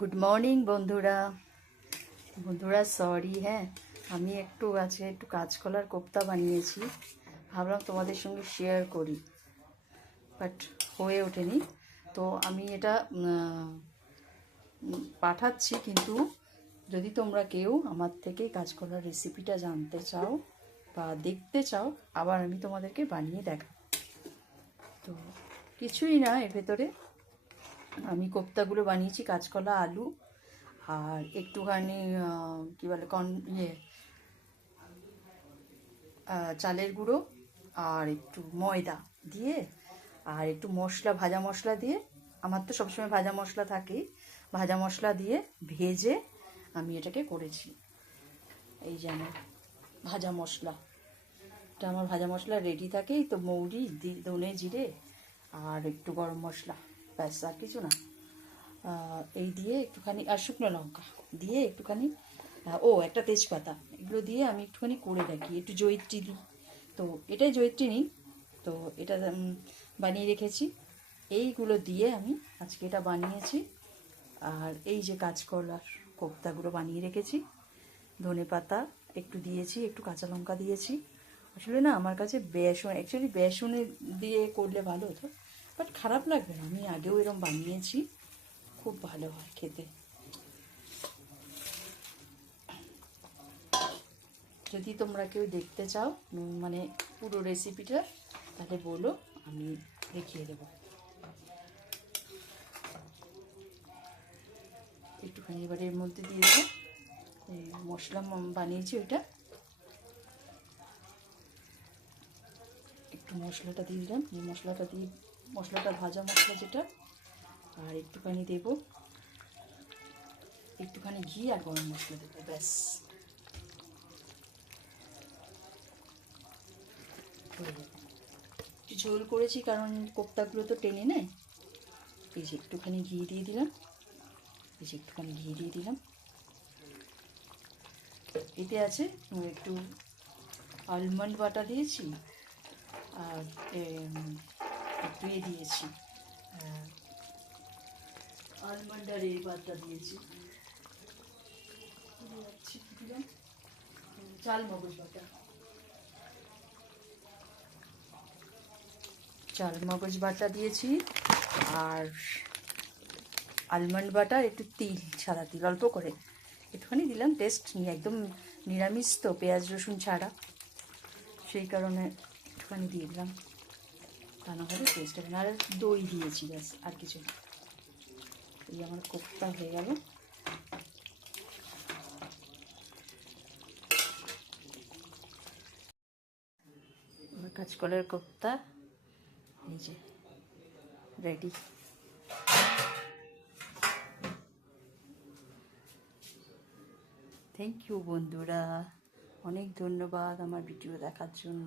Good morning বন্ধুরা। Sorry, হ্যাঁ, আমি আজকে একটু কাঁচকলার কোপ্তা বানিয়েছি, ভাবলাম তোমাদের সঙ্গে শেয়ার করি, বাট হয়ে ওঠেনি। তো আমি এটা পাঠাচ্ছি, কিন্তু যদি তোমরা কেউ আমার থেকে কাঁচকলার রেসিপিটা জানতে চাও বা দেখতে চাও, আবার আমি তোমাদেরকে বানিয়ে দেখাবো। তো কিছুই না, এর ভেতরে আমি কোপ্তাগুলো বানিয়েছি কাঁচকলা, আলু আর একটুখানি কী বলে চালের গুঁড়ো আর একটু ময়দা দিয়ে আর একটু মশলা, ভাজা মশলা দিয়ে, আমার তো সবসময় ভাজা মশলা থাকেই, ভাজা মশলা দিয়ে ভেজে আমি এটাকে করেছি। এই যেন ভাজা মশলা, এটা আমার ভাজা মশলা রেডি থাকেই তো, মৌরি, ধনে, জিরে আর একটু গরম মশলা, ব্যাস, আর কিছু না। এই দিয়ে একটুখানি, আর শুকনো লঙ্কা দিয়ে একটুখানি, একটা তেজপাতা, এগুলো দিয়ে আমি একটুখানি করে রাখি, একটু জয়িত্রী দিই। তো এটাই জয়িত্রী নিই। তো এটা বানিয়ে রেখেছি, এইগুলো দিয়ে আমি আজকে এটা বানিয়েছি। আর এই যে কাঁচকলার কোপ্তাগুলো বানিয়ে রেখেছি, ধনে পাতা একটু দিয়েছি, একটু কাঁচা লঙ্কা দিয়েছি। আসলে না, আমার কাছে বেসন, অ্যাকচুয়ালি বেসনে দিয়ে করলে ভালো হতো, বাট খারাপ লাগবে না, আমি আগেও এরকম বানিয়েছি, খুব ভালো হয় খেতে। যদি তোমরা কেউ দেখতে চাও মানে পুরো রেসিপিটা, তাহলে বলো, আমি দেখিয়ে দেবো। একটুখানি এবার এর মধ্যে দিয়ে দেবো এই মশলা বানিয়েছি ওইটা, একটু মশলাটা দিয়ে দিলাম, এই মশলাটা দিয়ে, মশলাটা ভাজা মশলা যেটা, আর একটুখানি দেবো, একটুখানি ঘি আর গরম মশলা দেবো, ব্যাস। একটু ঝোল করেছি কারণ কোপ্তাগুলো তো টেনে নেয়। এই যে একটুখানি ঘি দিয়ে দিলাম, এতে আছে একটু আলমন্ড বাটা দিয়েছি, আর একটু দিয়েছি, আলমন্ড আর বাটা দিয়েছি, দিলাম চাল মগজ বাটা দিয়েছি, আর আলমন্ড বাটার, একটু তিল, সাদা তিল অল্প করে একটুখানি দিলাম, টেস্ট নিয়ে, একদম নিরামিষ তো, পেঁয়াজ রসুন ছাড়া, সেই কারণে একটুখানি দিয়ে দিলাম, তা না হলে টেস্ট হবে না। আর দই দিয়েছি, ব্যাস, আর কিছু না। এই আমার কোপ্তা হয়ে গেল। আমার কাঁচকলার কোপ্তা এই যে রেডি। থ্যাংক ইউ বন্ধুরা, অনেক ধন্যবাদ আমার ভিডিও দেখার জন্য।